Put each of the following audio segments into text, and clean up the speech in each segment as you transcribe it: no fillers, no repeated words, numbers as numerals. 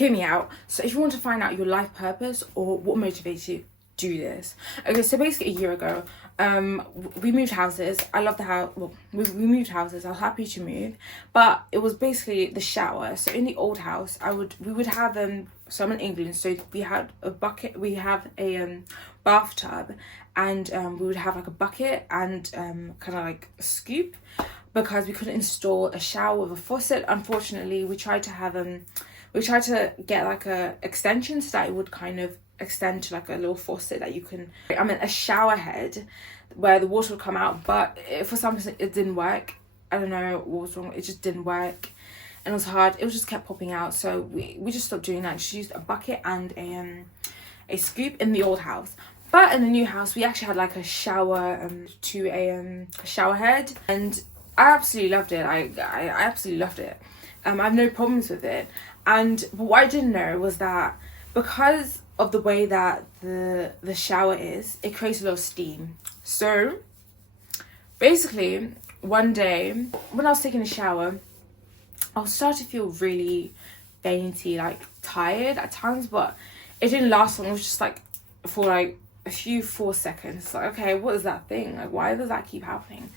hear me out. So if you want to find out your life purpose or what motivates you, do this. Okay, so basically a year ago, we moved houses. I love the house. Well, we moved houses. I was happy to move, but it was basically the shower. So in the old house, we would have so I'm in England, so we had a bucket. We have a bathtub, and we would have like a bucket and kind of like a scoop, because we couldn't install a shower with a faucet. Unfortunately, we tried to get like a extension so that it would kind of extend to like a little faucet that you can, I mean a shower head where the water would come out, but for some reason it didn't work. I don't know what was wrong, it just didn't work and it was hard. It just kept popping out, so we just stopped doing that. Just used a bucket and a scoop in the old house. But in the new house we actually had like a shower to a shower head, and I absolutely loved it. I absolutely loved it. I have no problems with it. But what I didn't know was that because of the way that the shower is, it creates a lot of steam. So basically one day when I was taking a shower, I was starting to feel really fainty, like tired at times, but it didn't last long. It was just like for like a few 4 seconds. Like, okay, what is that thing? Like, why does that keep happening?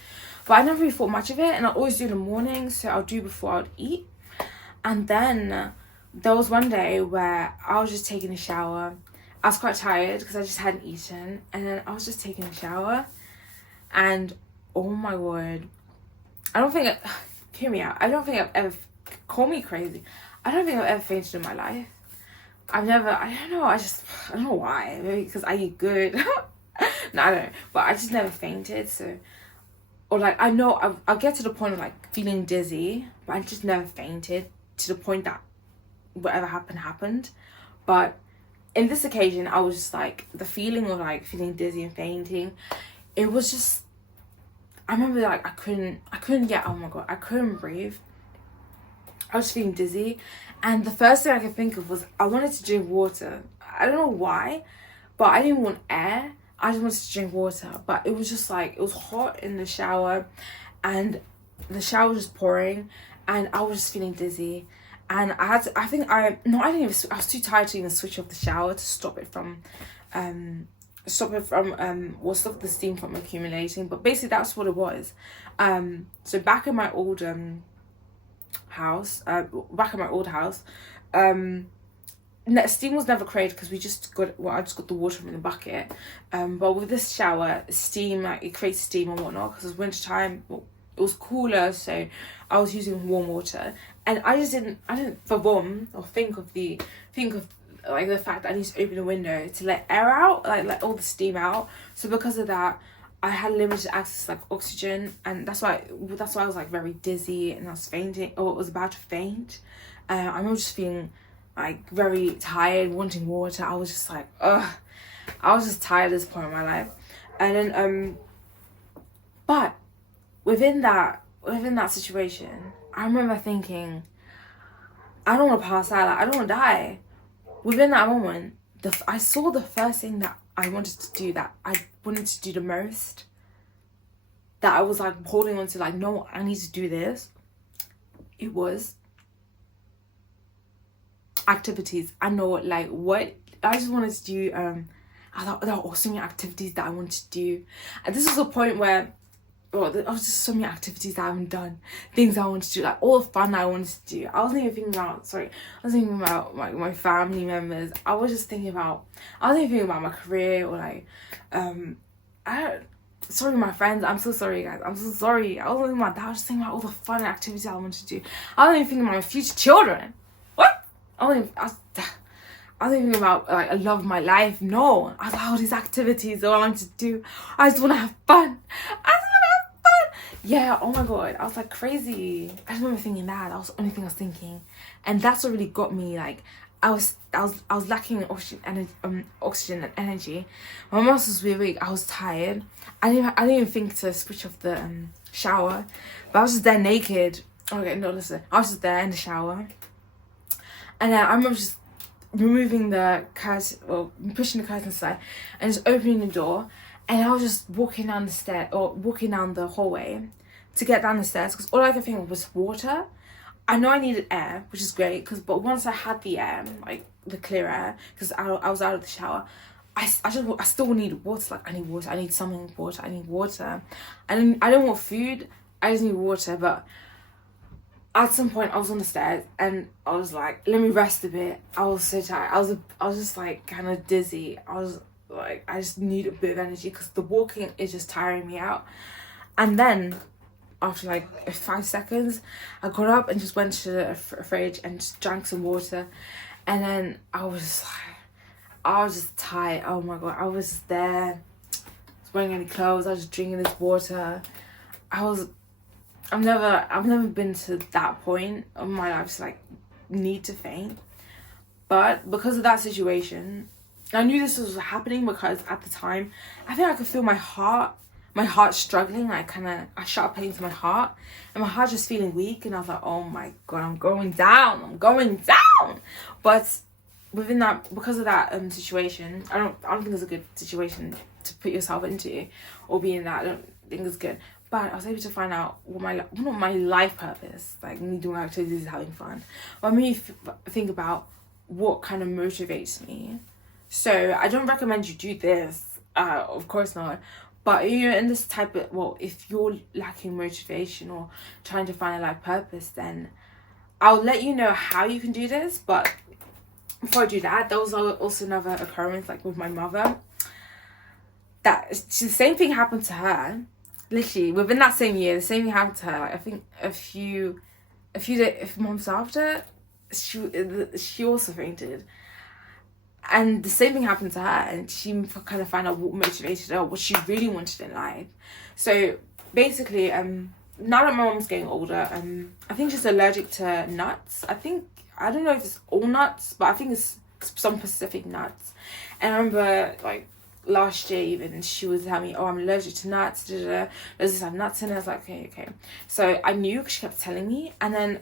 But I never really thought much of it, and I always do in the morning, so I'll do before I would eat. And then there was one day where I was just taking a shower. I was quite tired because I just hadn't eaten, and then I was just taking a shower, and oh my word, hear me out, I don't think I've ever, call me crazy, I don't think I've ever fainted in my life. I don't know why, maybe because I eat good. No, I don't know, but I just never fainted. So, or like, I know I'll get to the point of like feeling dizzy, but I just never fainted to the point that whatever happened. But in this occasion, I was just like, the feeling of like feeling dizzy and fainting, it was just, I remember like I couldn't get, oh my god, I couldn't breathe. I was feeling dizzy, and the first thing I could think of was I wanted to drink water. I don't know why, but I didn't want air. I just wanted to drink water, but it was just like, it was hot in the shower, and the shower was just pouring, and I was just feeling dizzy. And I was too tired to even switch off the shower to stop the steam from accumulating. But basically that's what it was. So back in my old house, steam was never created because I just got the water from the bucket. But with this shower, steam, like, it creates steam and whatnot, because it's winter time. Well, it was cooler, so I was using warm water, and I didn't think of like the fact that I need to open a window to let air out, like let all the steam out. So because of that, I had limited access to like oxygen, and that's why I was like very dizzy and I was fainting, or was about to faint. I remember just feeling like very tired, wanting water. I was just like, ugh. I was just tired at this point in my life. And then but within that situation, I remember thinking, I don't want to pass out, like, I don't want to die. Within that moment, I saw the first thing that I wanted to do, that I wanted to do the most, that I was like holding on to, like, no, I need to do this. It was activities. I know, like, what I just wanted to do. I thought there were so many activities that I wanted to do, and this was a point where, well, there was just so many activities that I haven't done, things I wanted to do, like all the fun I wanted to do. I wasn't even thinking about my family members. I wasn't even thinking about my career, or like, sorry my friends, I'm so sorry guys, I'm so sorry. I wasn't thinking about that. I was just thinking about all the fun activities I wanted to do. I wasn't even thinking about my future children. What? I wasn't even thinking about, like, I love my life. No, I was like, all these activities, all I want to do. I just want to have fun. Yeah, oh my god, I was like crazy. I just remember thinking that was the only thing I was thinking, and that's what really got me. Like, I was lacking oxygen and energy. My muscles were weak. I was tired. I didn't even think to switch off the shower, but I was just there naked. Okay, no, listen. I was just there in the shower, and I remember just removing the curtain, or pushing the curtain aside, and just opening the door. And I was just walking down the hallway to get down the stairs, because all I could think of was water. I know I needed air, which is great, but once I had the air, like the clear air, because I was out of the shower, I still need water. Like, I need water, I need something water, I need water. And I don't want food, I just need water. But at some point I was on the stairs and I was like, let me rest a bit. I was so tired. I was just like kind of dizzy. I was like, I just need a bit of energy because the walking is just tiring me out. And then after like 5 seconds, I got up and just went to the fridge and just drank some water. And then I was just tired. Oh my god, I was just there. I was wearing any clothes. I was just drinking this water. I've never been to that point of my life to like need to faint. But because of that situation, I knew this was happening because at the time, I think I could feel my heart struggling. I shot a pain to my heart, and my heart just feeling weak. And I was like, oh my god, I'm going down. But within that, because of that situation, I don't think it's a good situation to put yourself into or be in that. I don't think it's good. But I was able to find out what not my life purpose, like me doing activities, having fun, but me think about what kind of motivates me. So I don't recommend you do this, of course not. But in this type of, if you're lacking motivation or trying to find a life purpose, then I'll let you know how you can do this. But before I do that, there was also another occurrence, like with my mother, that the same thing happened to her. Literally within that same year, the same thing happened to her. Like, I think a few months after, she also fainted, and the same thing happened to her. And she kind of found out what motivated her, what she really wanted in life. So basically, now that my mom's getting older, I think she's allergic to nuts. I don't know if it's all nuts, but I think it's some specific nuts. And I remember like last year even, she was telling me, oh, I'm allergic to nuts, does this have nuts in it? I was like, okay. So I knew because she kept telling me. And then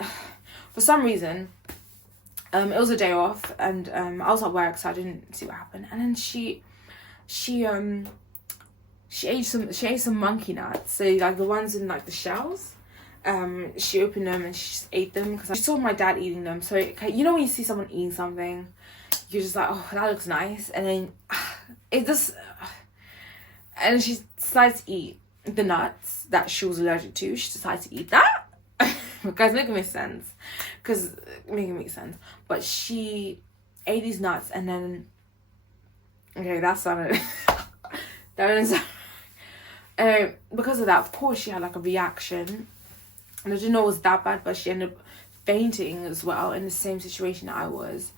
for some reason, it was a day off, and I was at work, so I didn't see what happened. And then she ate some monkey nuts, so like the ones in like the shells. She opened them and she just ate them because I saw my dad eating them. So you know when you see someone eating something, you're just like, oh, that looks nice, and then it just, and she decided to eat the nuts that she was allergic to. She decided to eat that. Guys, make it make sense, because make it make sense. But she ate these nuts, and then that sounded because of that, of course, she had like a reaction, and I didn't know it was that bad, but she ended up fainting as well in the same situation that I was.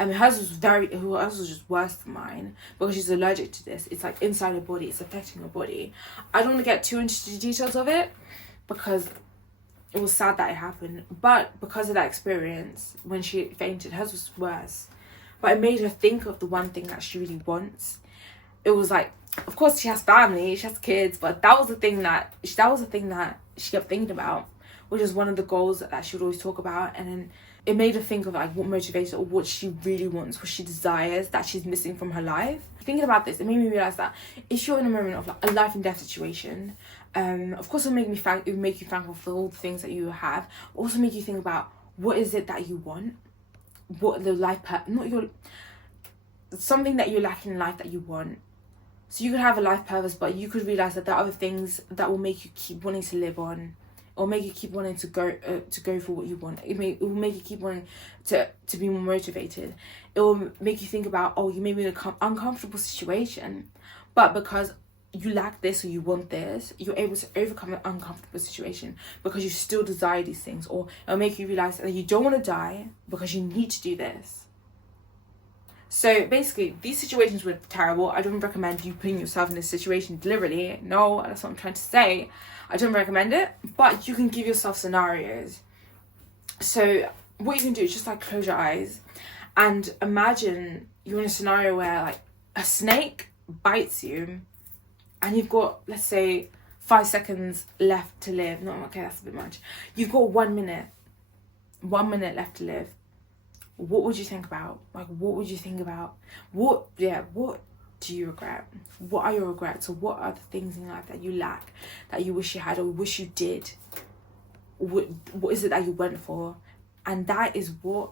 Hers was just worse than mine because she's allergic to this. It's like inside her body, it's affecting her body. I don't want to get too into the details of it because it was sad that it happened. But because of that experience, when she fainted, hers was worse. But it made her think of the one thing that she really wants. It was like, of course she has family, she has kids, but that was the thing that she kept thinking about, which is one of the goals that she would always talk about. And then it made her think of like what motivates her, or what she really wants, what she desires that she's missing from her life. Thinking about this, it made me realize that if you're in a moment of like a life and death situation, of course it'll make you thankful for all the things that you have. Also make you think about what is it that you want, what the life something that you're lacking in life that you want. So you could have a life purpose, but you could realize that there are other things that will make you keep wanting to live on, or make you keep wanting to go for what you want. It will make you keep wanting to be more motivated. It will make you think about, oh, you may be in an uncomfortable situation, but because you lack this or you want this, you're able to overcome an uncomfortable situation because you still desire these things. Or it'll make you realize that you don't want to die because you need to do this. So basically, these situations were terrible. I don't recommend you putting yourself in this situation deliberately. No, that's what I'm trying to say. I don't recommend it, but you can give yourself scenarios. So what you can do is just like close your eyes and imagine you're in a scenario where like a snake bites you and you've got, let's say, 5 seconds left to live. No, okay, that's a bit much. You've got 1 minute. 1 minute left to live. What would you think about? Like, what would you think about? What do you regret? What are your regrets? Or what are the things in life that you lack, that you wish you had or wish you did? What is it that you went for And that is what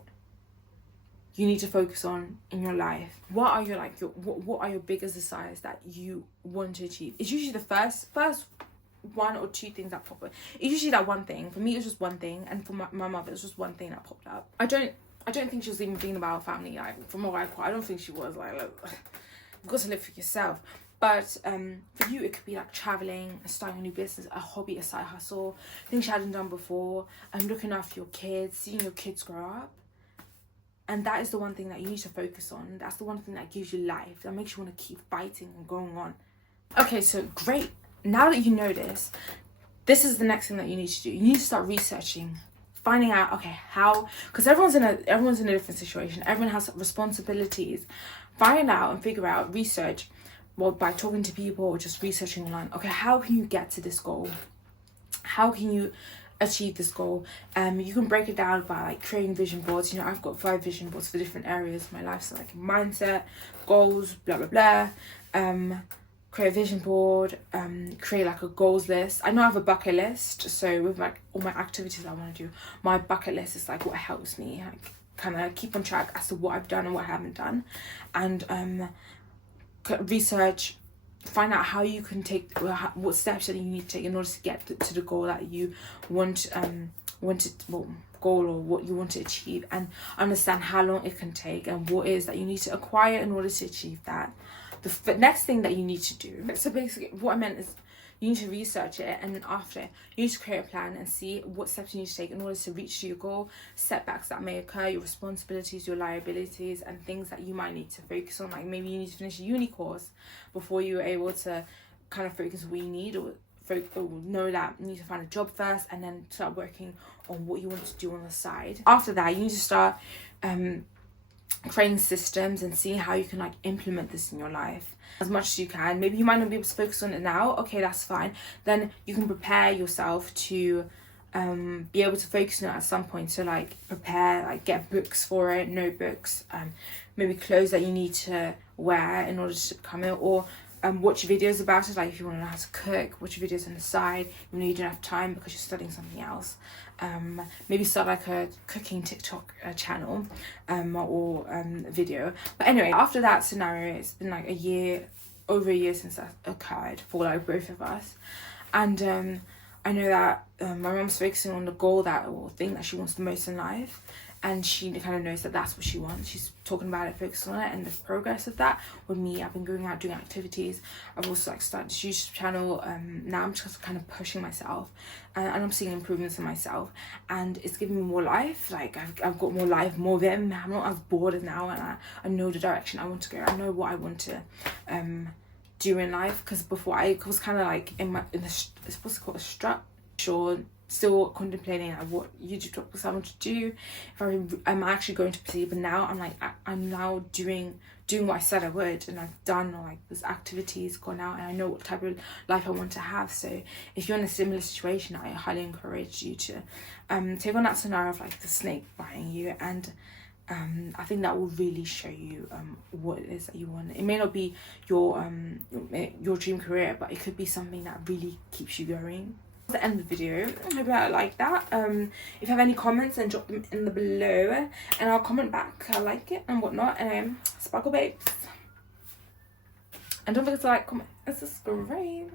you need to focus on in your life. What are your what are your biggest desires that you want to achieve? It's usually the first one or two things that pop up. It's usually that one thing. For me, it was just one thing, and for my mother, it was just one thing that popped up. I don't think she was even thinking about her family. Like, from what I don't think she was. Like, you've got to live for yourself. But for you, it could be like traveling, starting a new business, a hobby, a side hustle, things you hadn't done before, and looking after your kids, seeing your kids grow up. And that is the one thing that you need to focus on. That's the one thing that gives you life, that makes you want to keep fighting and going on. Okay, so great. Now that you know this is the next thing that you need to do. You need to start researching, finding out, okay, how, because everyone's in a different situation. Everyone has responsibilities. Find out and figure out, research, well, by talking to people or just researching online. Okay, how can you get to this goal? How can you achieve this goal? You can break it down by like creating vision boards. You know, I've got 5 vision boards for different areas of my life, so like mindset, goals, blah blah blah. Create a vision board, create like a goals list. I know I have a bucket list, so with like all my activities I want to do, my bucket list is like what helps me like kind of keep on track as to what I've done and what I haven't done. And research, find out how you can take, what steps that you need to take in order to get to the goal that you goal or what you want to achieve, and understand how long it can take and what it is that you need to acquire in order to achieve that. The next thing that you need to do, so basically what I meant is you need to research it, and then after you need to create a plan and see what steps you need to take in order to reach your goal, setbacks that may occur, your responsibilities, your liabilities, and things that you might need to focus on. Like maybe you need to finish a uni course before you're able to kind of focus on what you need, or know that you need to find a job first and then start working on what you want to do on the side. After that, you need to start creating systems and seeing how you can like implement this in your life as much as you can. Maybe you might not be able to focus on it now. Okay, that's fine. Then you can prepare yourself to be able to focus on it at some point. So like prepare, like get books for it, notebooks, maybe clothes that you need to wear in order to become it, or watch videos about it. Like if you want to know how to cook, watch videos on the side, even though you don't have time because you're studying something else. Maybe start like a cooking TikTok channel or video. But anyway, after that scenario, it's been like over a year since that occurred for like both of us, and I know that my mom's focusing on the goal or thing that she wants the most in life, and she kind of knows that that's what she wants. She's talking about it, focusing on it, and there's progress of that. With me, I've been going out doing activities. I've also like started this YouTube channel. Now I'm just kind of pushing myself, and I'm seeing improvements in myself, and it's giving me more life. Like I've got more life, more vim. I'm not as bored now, and I know the direction I want to go. I know what I want to do in life, because before I was kind of like it's what's it called, a strut, sure, still contemplating like what YouTube topics I want to do, if I'm actually going to proceed. But now I'm like, I'm now doing what I said I would, and I've done like those activities, gone out, and I know what type of life I want to have. So if you're in a similar situation, I highly encourage you to take on that scenario of like the snake biting you, and I think that will really show you what it is that you want. It may not be your dream career, but it could be something that really keeps you going. That's the end of the video. I hope you like that. If you have any comments, then drop them in the below, and I'll comment back. I like it and whatnot. And sparkle babes, and don't forget to like, comment, and subscribe.